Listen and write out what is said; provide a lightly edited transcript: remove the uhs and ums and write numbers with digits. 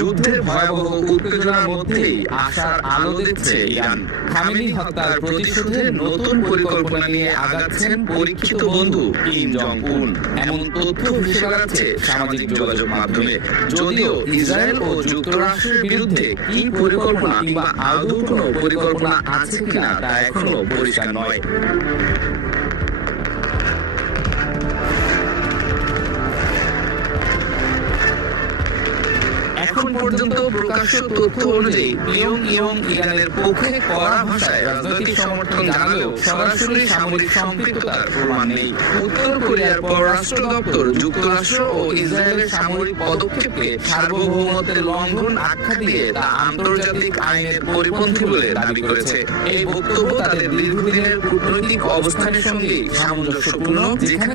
যুদ্ধের ভয়াবহ উত্তেজনার মধ্যেই আশার আলো দেখছে ইরান। খামেনি হত্যার প্রতিশোধের নতুন পরিকল্পনা নিয়ে আগাচ্ছেন পরীক্ষিত বন্ধু কিম জং উন, এমন তথ্য ভেসে বেড়াচ্ছে সামাজিক যোগাযোগ মাধ্যমে। যদিও ইসরায়েল ও যুক্তরাষ্ট্রের বিরুদ্ধে কি পরিকল্পনা কিংবা আদৌ কোনো পরিকল্পনা আছে কিনা তা এখনো পরিষ্কার নয়। এখন পর্যন্ত প্রকাশ্য তথ্য অনুযায়ী পিয়ংইয়ং ইরানের পক্ষে কড়া ভাষায় রাজনৈতিক সমর্থন জানালেও সরাসরি সামরিক সম্পৃক্ততার প্রমাণ নেই। উত্তর কোরিয়ার পররাষ্ট্র দপ্তর যুক্তরাষ্ট্র ও ইসরায়েলের সামরিক পদক্ষেপকে সার্বভৌমত্বের লঙ্ঘন আখ্যা দিয়ে তা আন্তর্জাতিক আইনের পরিপন্থী বলে দাবি করেছে। এই বক্তব্য তাদের দীর্ঘদিনের কূটনৈতিক অবস্থানের সঙ্গে সামঞ্জস্যপূর্ণ, যেখানে